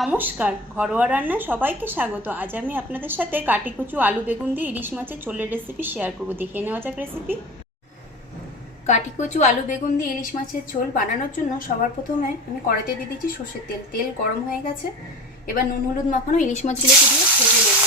নমস্কার, ঘরোয়া রান্না সবাইকে স্বাগত। আজ আমি আপনাদের সাথে কাটিকুচু আলু বেগুন দিয়ে ইলিশ মাছের ঝোলের রেসিপি শেয়ার করব। দেখে নেওয়া যাক রেসিপি। কাটিকুচু আলু বেগুন দিয়ে ইলিশ মাছের ঝোল বানানোর জন্য সবার প্রথমে আমি কড়াইতে দিয়ে দিচ্ছি সর্ষের তেল। তেল গরম হয়ে গেছে, এবার নুন হলুদ মাখানো ইলিশ মাছগুলোকে দিয়ে ভেজে নেব।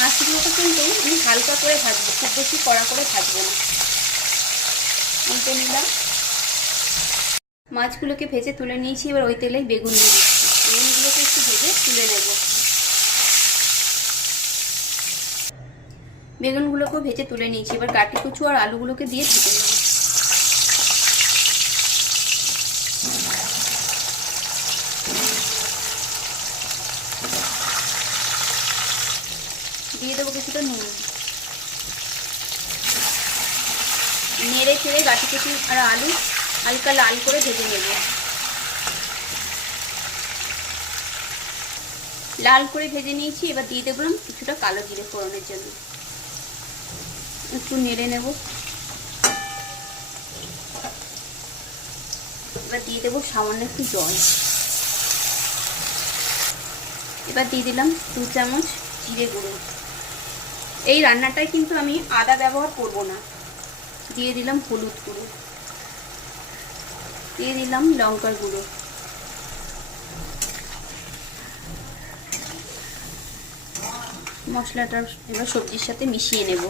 মাছগুলোকে কিন্তু আমি হালকা করে ভাজবো, খুব বেশি কড়া করে ভাজবো না। উল্টে নিলাম, মাছগুলোকে ভেজে তুলে নিয়েছি। এবার ওই তেলেই বেগুন দিয়ে দিচ্ছি। বেগুনগুলোকে একটু ভেজে তুলে নেব। বেগুনগুলোকেও ভেজে তুলে নিয়েছি। এবার কাটিকুচু আর আলুগুলোকে দিয়ে ভেজে নেব। দিয়ে দেবো কিছুটা নুন। নেড়ে চেড়ে কাটিকুচু আর আলু হালকা লাল করে ভেজে নেব। লাল করে ভেজে নিয়েছি। এবার দিয়ে দেবো কিছুটা কালো জিরে ফোড়নের জন্য। একটু নেড়ে নেব। এবার দিয়ে দেবো সামান্য একটু জল। এবার দিয়ে দিলাম 2 চামচ জিরে গুঁড়ো। এই রান্নাটায় কিন্তু আমি আদা ব্যবহার করব না। দিয়ে দিলাম হলুদ গুঁড়ো, দিয়ে দিলাম লঙ্কার গুঁড়ো। মশলাটা এবার সবজির সাথে মিশিয়ে নেব।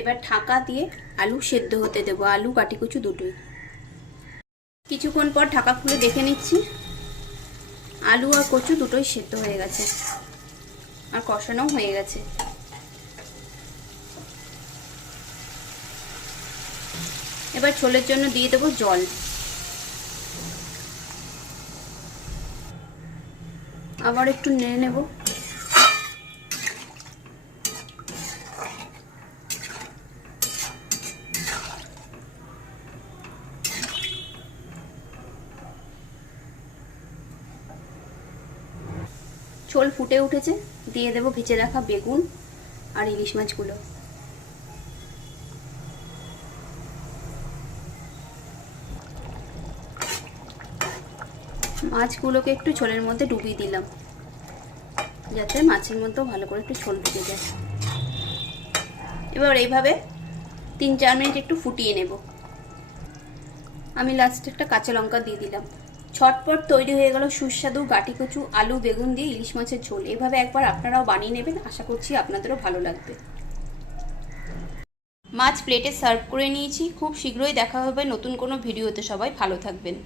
এবার ঢাকা দিয়ে আলু সেদ্ধ হতে দেব। আলু কাটিকুচু দুটোই। কিছুক্ষণ পর ঢাকা খুলে দেখে নিচ্ছি। আলু আর কচু দুটোই সেদ্ধ হয়ে গেছে আর কষানোও হয়ে গেছে। এবার ঝোলের জন্য দিয়ে দেবো জল। আবার একটু নেড়ে নেব। ঝোল ফুটে উঠেছে, দিয়ে দেবো ভেজে রাখা বেগুন আর ইলিশ মাছগুলো। মাছগুলোকে একটু ঝোলের মধ্যে ডুবিয়ে দিলাম, যাতে মাছের মধ্যেও ভালো করে একটু ঝোল ঢুকে যায়। এবার এইভাবে 3-4 মিনিট একটু ফুটিয়ে নেব। আমি লাস্টে একটা কাঁচা লঙ্কা দিয়ে দিলাম। ছটপট তৈরি হয়ে গেল সুস্বাদু কাটিকুচু আলু বেগুন দিয়ে ইলিশ মাছের ঝোল। এভাবে একবার আপনারাও বানিয়ে নেবেন, আশা করছি আপনাদেরও ভালো লাগবে। মাছ প্লেটে সার্ভ করে নিয়েছি। খুব শীঘ্রই দেখা হবে নতুন কোনো ভিডিওতে। সবাই ভালো থাকবেন।